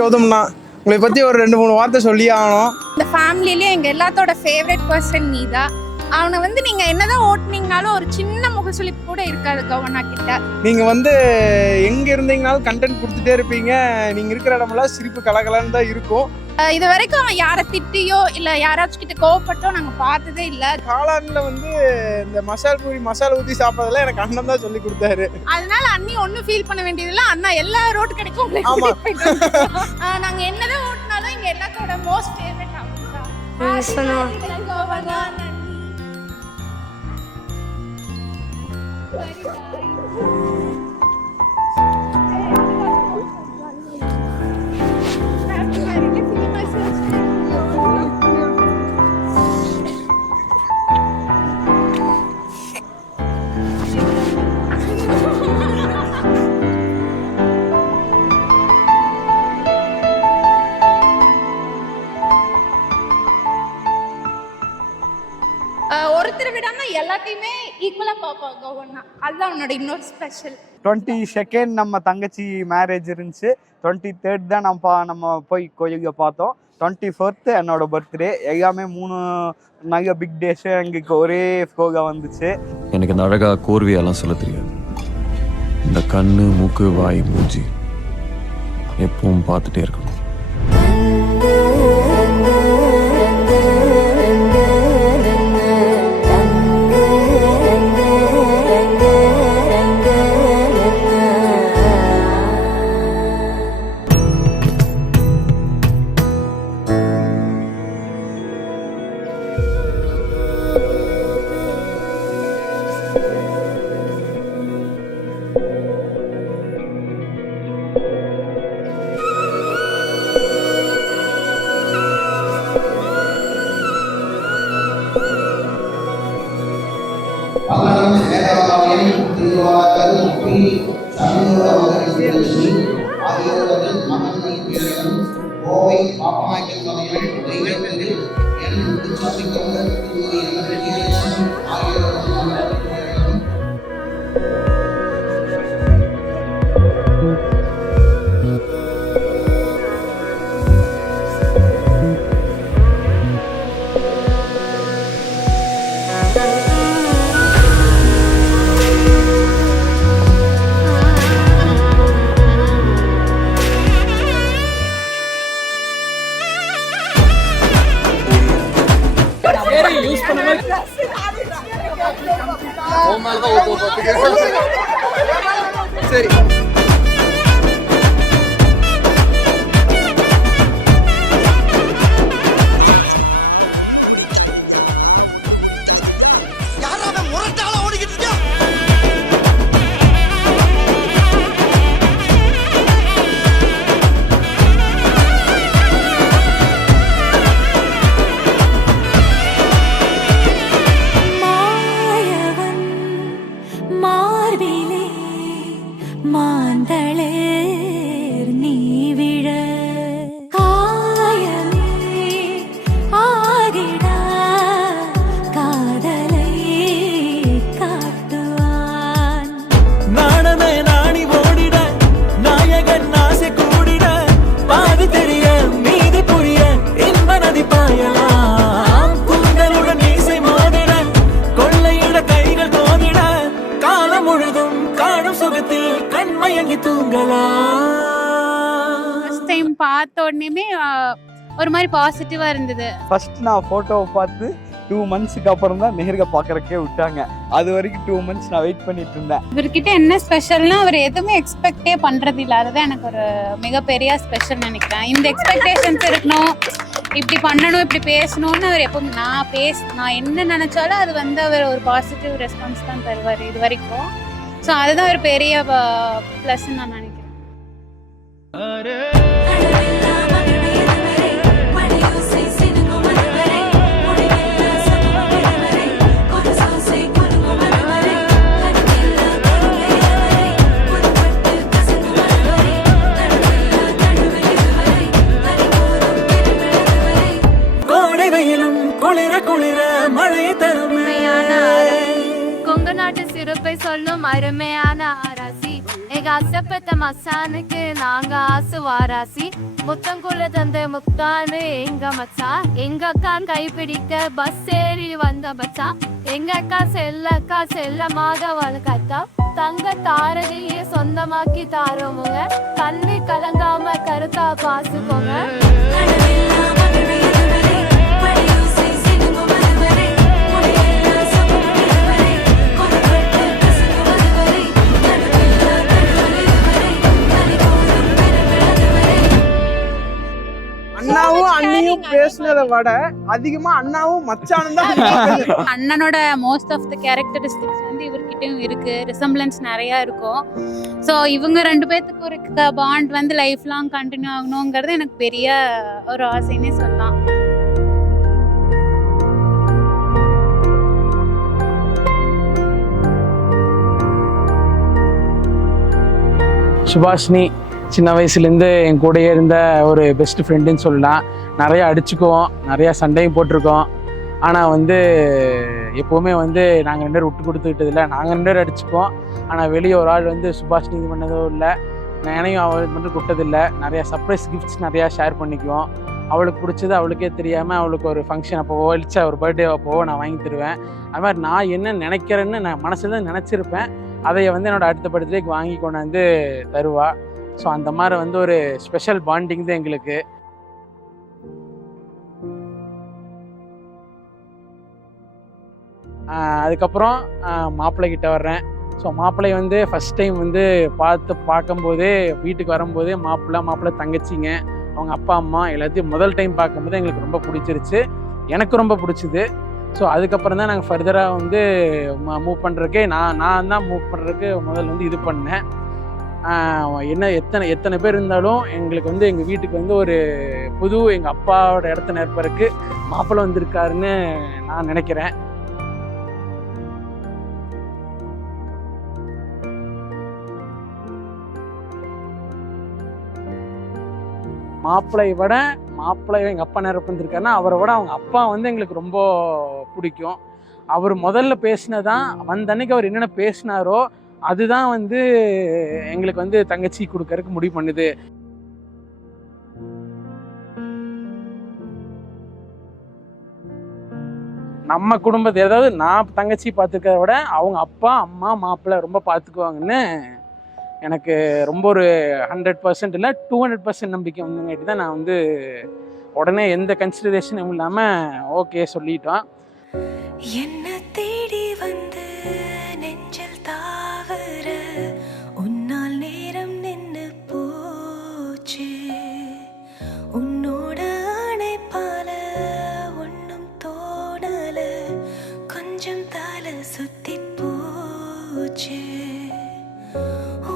கௌதம்னா. உங்களை பற்றி ஒரு 2-3 வார்த்தை சொல்லியே ஆகணும். இந்த ஃபேமிலியிலே எங்கள் எல்லாத்தோட ஃபேவரட் பர்சன் நீதா. அவனை வந்து நீங்கள் என்னதான் ஓட்டுனீங்கனாலும் ஒரு சின்ன முகசுளிப்பு கூட இருக்காது கௌவண்ணா கிட்ட. நீங்கள் வந்து எங்கே இருந்தீங்கனாலும் கண்டென்ட் கொடுத்துட்டே இருப்பீங்க. நீங்கள் இருக்கிற இடமெல்லாம் சிரிப்பு கலகலன்னு தான் இருக்கும். இது வரைக்கும் அவன் யாரை திட்டியோ இல்லை யாராச்சும் கிட்ட கோவப்பட்டோ நாங்கள் பார்த்ததே இல்லை. காளானில் வந்து இந்த மசால் பூரி மசாலா ஊற்றி சாப்பிட்றதுல எனக்கு அண்ணன் தான் சொல்லி கொடுத்தாரு. அதனால அண்ணி ஒன்றும் ஃபீல் பண்ண வேண்டியதில்லை. அண்ணா எல்லா ரோட்டு கிடைக்கும். நாங்கள் என்னதான் ஓட்டினாலும் இங்கே எல்லாத்தோட மோஸ்ட் ஃபேவரட் அவன் தான். ஒருத்தர் விடாம எல்லாத்தையுமே ஈக்குவலா பார்ப்பாங்க கௌவண்ணா. அதுதான் அவனோட இன்னொரு ஸ்பெஷல். 22nd நம்ம தங்கச்சி மேரேஜ் இருந்துச்சு. 23rd தான் நம்ம போய் கோயிலுக்கு பார்த்தோம். 24th என்னோட பர்த்டே. எல்லாமே 3 நல்ல பிக் டேஸ் எங்களுக்கு ஒரே ஃப்ளோகா வந்துச்சு. எனக்கு இந்த அழகா கோர்வையெல்லாம் சொல்ல தெரியாது. இந்த கண்ணு மூக்கு வாய் மூஞ்சி எப்பவும் பார்த்துட்டே இருக்கணும். சரி பார்த்த உடனே ஒரு மாதிரி பாசிட்டிவா இருந்தது. ஃபர்ஸ்ட் நான் போட்டோவை பார்த்து 2 monthsக்கு அப்புறம் தான் நேர்க பார்க்கறக்கே விட்டாங்க. அது வரைக்கும் 2 months நான் வெயிட் பண்ணிட்டு இருந்தேன். இவர்கிட்ட என்ன ஸ்பெஷல்னா அவர் எதுவுமே எக்ஸ்பெக்டே பண்றது இல்ல. அதுதான் எனக்கு ஒரு மிகப்பெரிய ஸ்பெஷல் நினைக்கிறேன். இந்த எக்ஸ்பெக்டேஷன்ஸ் இருக்கணும், இப்படி பண்ணணும், இப்படி பேசணும்னு அவர் எப்பவும் நான் என்ன நினைச்சாலும் அது வந்து அவர் ஒரு பாசிட்டிவ் ரெஸ்பான்ஸ் தான் தருவார் இது வரைக்கும். ஸோ அதுதான் ஒரு பெரிய ப்ளஸ்ன்னு நான் நினைக்கிறேன். கொங்கு நாட்டு சிறப்பை சொல்லும் அருமையான ஆராசி எங்க அசப்பத்த மச்சானுக்கு நாங்க ஆசு வாராசி முத்தங்குள்ள தந்த முத்தானு எங்க மச்சா எங்க அக்கா கைப்பிடிக்க பஸ் ஏறி வந்த மச்சா எங்க அக்கா செல்லமாக வளர்க்கா தங்க தாரதியை சொந்தமாக்கி தாரோமுங்க கண்ணு கலங்காம கருத்தா பாசுக்கோங்க. அண்ணாவும் அண்ணியும் பேசுனதை விட அதிகமா அண்ணாவும் மச்சானும் தான். அண்ணனோட மோஸ்ட் ஆஃப் த கேரக்டரிஸ்டிக்ஸ் வந்து இவர்கிட்டயும் இருக்கு, ரிசம்பிளன்ஸ் நிறைய இருக்கும். ஸோ இவங்க 2 பேர்த்துக்கு இருக்க பாண்ட் வந்து லைஃப் லாங் கண்டினியூ ஆகணுங்கிறது எனக்கு பெரிய ஒரு ஆசைன்னே சொல்லலாம். சுபாஷினி சின்ன வயசுலேருந்து என் கூடயே இருந்த ஒரு பெஸ்ட் ஃப்ரெண்டுன்னு சொல்லலாம். நிறையா அடிச்சுக்குவோம், நிறையா சண்டையும் போட்டிருக்கோம். ஆனால் வந்து எப்போவுமே வந்து நாங்கள் 2 பேரும் விட்டு கொடுத்துக்கிட்டதில்லை. நாங்கள் 2 பேரும் அடிச்சுக்குவோம். ஆனால் வெளியே ஒரு ஆள் வந்து சுபாஷினி இது பண்ணதோ இல்லை, என்னையும் அவள் இது மட்டும் கொடுத்ததில்லை. நிறையா சர்ப்ரைஸ் கிஃப்ட்ஸ் நிறையா ஷேர் பண்ணிக்குவோம். அவளுக்கு பிடிச்சது அவளுக்கே தெரியாமல் அவளுக்கு ஒரு ஃபங்க்ஷன் அப்போவோ இல்லைச்சா ஒரு பர்த்டே அப்போவோ நான் வாங்கி தருவேன். அது மாதிரி நான் என்ன நினைக்கிறேன்னு நான் மனசில் தான் நினச்சிருப்பேன், அதை வந்து என்னோடய அடுத்த பர்த்டேக்கு வாங்கி கொண்டாந்து தருவா. ஸோ அந்த மாதிரி வந்து ஒரு ஸ்பெஷல் பாண்டிங் தான் எங்களுக்கு. அதுக்கப்புறம் மாப்பிள்ளைகிட்ட வர்றேன். ஸோ மாப்பிள்ளை வந்து ஃபஸ்ட் டைம் வந்து பார்க்கும்போதே வீட்டுக்கு வரும்போதே மாப்பிள்ளை தங்கச்சிங்க அவங்க அப்பா அம்மா எல்லாத்தையும் முதல் டைம் பார்க்கும்போது எங்களுக்கு ரொம்ப பிடிச்சிருச்சு, எனக்கு ரொம்ப பிடிச்சிது. ஸோ அதுக்கப்புறம் தான் நாங்கள் ஃபர்தராக வந்து மூவ் பண்ணுறதுக்கே நான் தான் மூவ் பண்ணுறதுக்கு முதல்ல வந்து இது பண்ணேன். என்ன எத்தனை பேர் இருந்தாலும் எங்களுக்கு வந்து எங்கள் வீட்டுக்கு வந்து ஒரு புது எங்கள் அப்பாவோட இடத்த நிரப்பறதுக்கு மாப்பிள்ளை வந்திருக்காருன்னு நான் நினைக்கிறேன். மாப்பிள்ளை எங்கள் அப்பா நிரப்பு வந்திருக்காருன்னா அவரை விட அவங்க அப்பா வந்து எங்களுக்கு ரொம்ப பிடிக்கும். அவர் முதல்ல பேசினதான் வந்த அன்னைக்கு அவர் என்னென்ன பேசினாரோ அதுதான் வந்து எங்களுக்கு வந்து தங்கச்சி கொடுக்கறதுக்கு முடிவு பண்ணுது. நம்ம குடும்பத்தை அதாவது நான் தங்கச்சி பார்த்துக்கிறத விட அவங்க அப்பா அம்மா மாப்பிள்ளை ரொம்ப பார்த்துக்குவாங்கன்னு எனக்கு ரொம்ப ஒரு 100% இல்லை 200% நம்பிக்கை வந்துங்காட்டி தான் நான் வந்து உடனே எந்த கன்சிடரேஷனும் இல்லாமல் ஓகே சொல்லிட்டோம். என்ன தேடி வந்து நெஞ்சில் தாவர உன்னால் நேரம் நின்று போச்சு, உன்னோட அணைப்பால ஒன்னும் தோணல, கொஞ்சம் தலை சுத்தி போச்சு,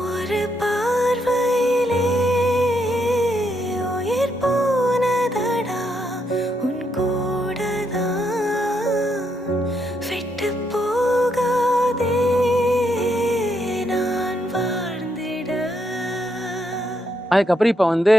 ஒரு பார்வையிலே உயிர் போனதடா உன் கூடதான் விட்டு போகாதே நான் வாழ்ந்திட. அதுக்கப்புறம் இப்போ வந்து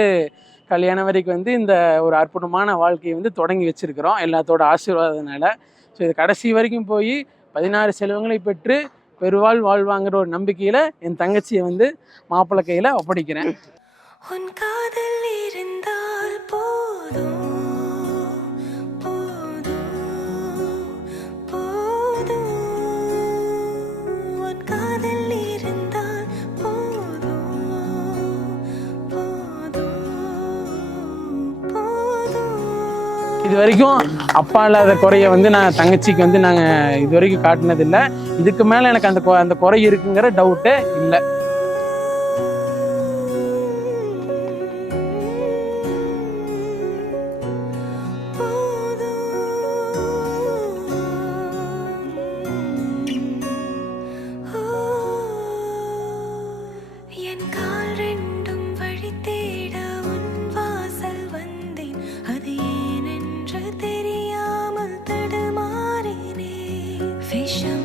கல்யாணம் வரைக்கும் வந்து இந்த ஒரு அற்புதமான வாழ்க்கையை வந்து தொடங்கி வச்சிருக்கிறோம் எல்லாத்தோட ஆசீர்வாதத்தினால. ஸோ இது கடைசி வரைக்கும் போய் 16 செல்வங்களை பெற்று பெருவாள் வாழ்வாங்கிற ஒரு நம்பிக்கையில் என் தங்கச்சியை வந்து மாப்பிள்ளை கையில் ஒப்படைக்கிறேன். உன் காதல் இருந்தால் போதும் போதும் போதும், உன் காதல் இருந்தால் போதும் போதும் போதும். இது வரைக்கும் அப்பா இல்லாத குறைய வந்து நான் தங்கச்சிக்கு வந்து நாங்கள் இது வரைக்கும் காட்டினதில்லை. இதுக்கு மேலே எனக்கு அந்த குறை இருக்குங்கிற டவுட்டே இல்லை. என் கால் ரெண்டும் வழி தேட உன் வாசல் வந்தேன், அது ஏனென்று தெரியாமல் தடுமாறினே. விஷம்